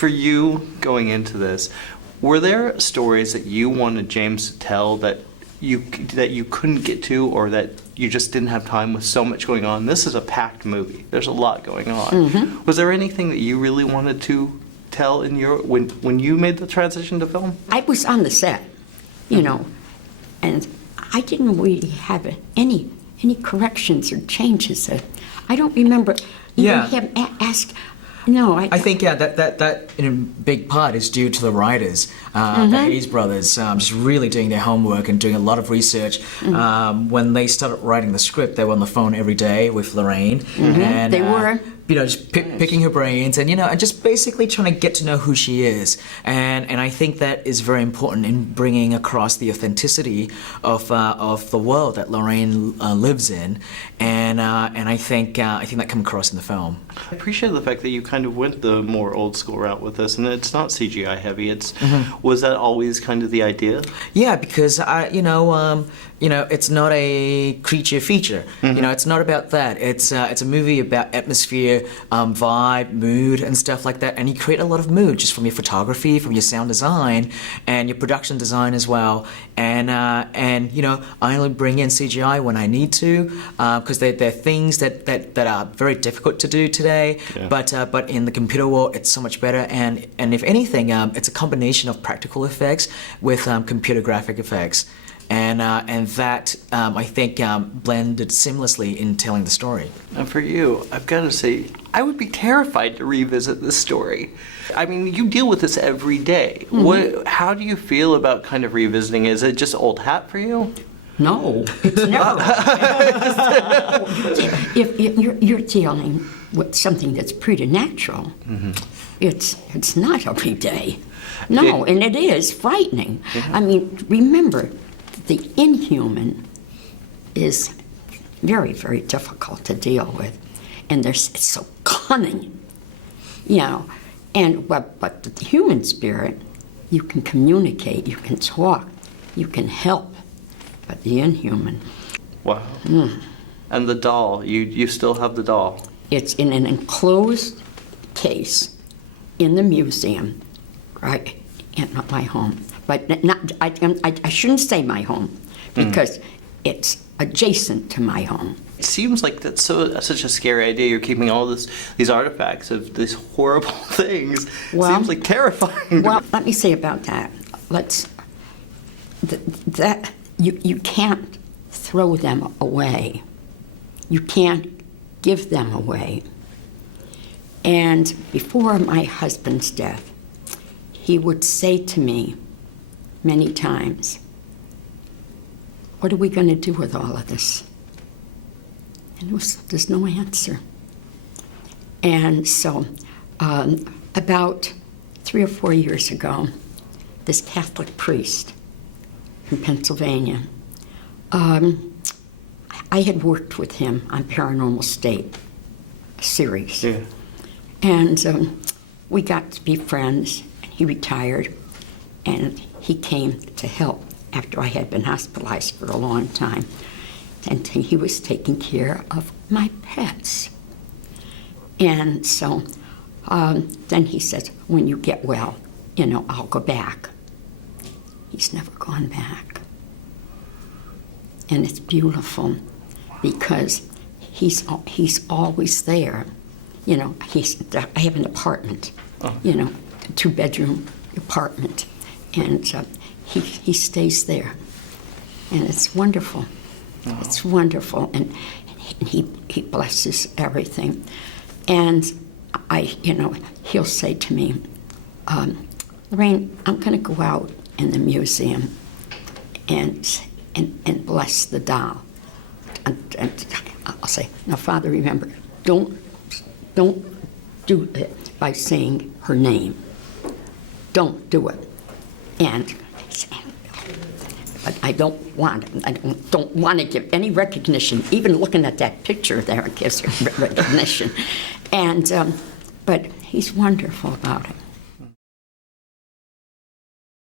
For you going into this, were there stories that you wanted James to tell that you couldn't get to, or that you just didn't have time with so much going on? This is a packed movie. There's a lot going on. Mm-hmm. Was there anything that you really wanted to tell in your when you made the transition to film? I was on the set, you know, and I didn't really have any corrections or changes. I don't remember even him ask. No, I think that in a big part is due to the writers, the Hayes brothers, just really doing their homework and doing a lot of research. When they started writing the script, they were on the phone every day with Lorraine, and they were. You know, just picking her brains, and and just basically trying to get to know who she is, and I think that is very important in bringing across the authenticity of the world that Lorraine lives in, and I think that comes across in the film. I appreciate the fact that you kind of went the more old school route with this, and it's not CGI heavy. It's was that always kind of the idea? Yeah, because it's not a creature feature. It's not about that. It's a movie about atmosphere, vibe, mood, and stuff like that. And you create a lot of mood just from your photography, from your sound design, and your production design as well. And I only bring in CGI when I need to, because they're things that are very difficult to do today. Yeah. But in the computer world, it's so much better. And if anything, it's a combination of practical effects with computer graphic effects. And that, I think, blended seamlessly in telling the story. And for you, I've got to say, I would be terrified to revisit this story. I mean, you deal with this every day. How do you feel about kind of revisiting? Is it just old hat for you? No, it's never. If you're dealing with something that's preternatural, it's not every day. No, and it is frightening. I mean, remember, the inhuman is very, very difficult to deal with, and it's so cunning, And but the human spirit, you can communicate, you can talk, you can help, but the inhuman. Wow. And the doll, you still have the doll? It's in an enclosed case in the museum, right? In my home. But not, I shouldn't say my home, because it's adjacent to my home. It seems like that's such a scary idea. You're keeping all these artifacts of these horrible things. Well, seems like terrifying. Well, let me say about that. You can't throw them away. You can't give them away. And before my husband's death, he would say to me many times, "What are we going to do with all of this?" And there's no answer. And so about 3 or 4 years ago, this Catholic priest from Pennsylvania, I had worked with him on Paranormal State, a series. Yeah. And we got to be friends, and he retired, and he came to help after I had been hospitalized for a long time. And he was taking care of my pets. And so then he says, "When you get well, I'll go back." He's never gone back. And it's beautiful because he's always there. I have an apartment, a 2-bedroom apartment, and he stays there, and it's wonderful. Oh. It's wonderful, and he blesses everything. And he'll say to me, "Lorraine, I'm going to go out in the museum and bless the doll." And I'll say, "Now, Father, remember, don't do it by saying her name. Don't do it." But I don't want to give any recognition. Even looking at that picture there gives her recognition. And but he's wonderful about it.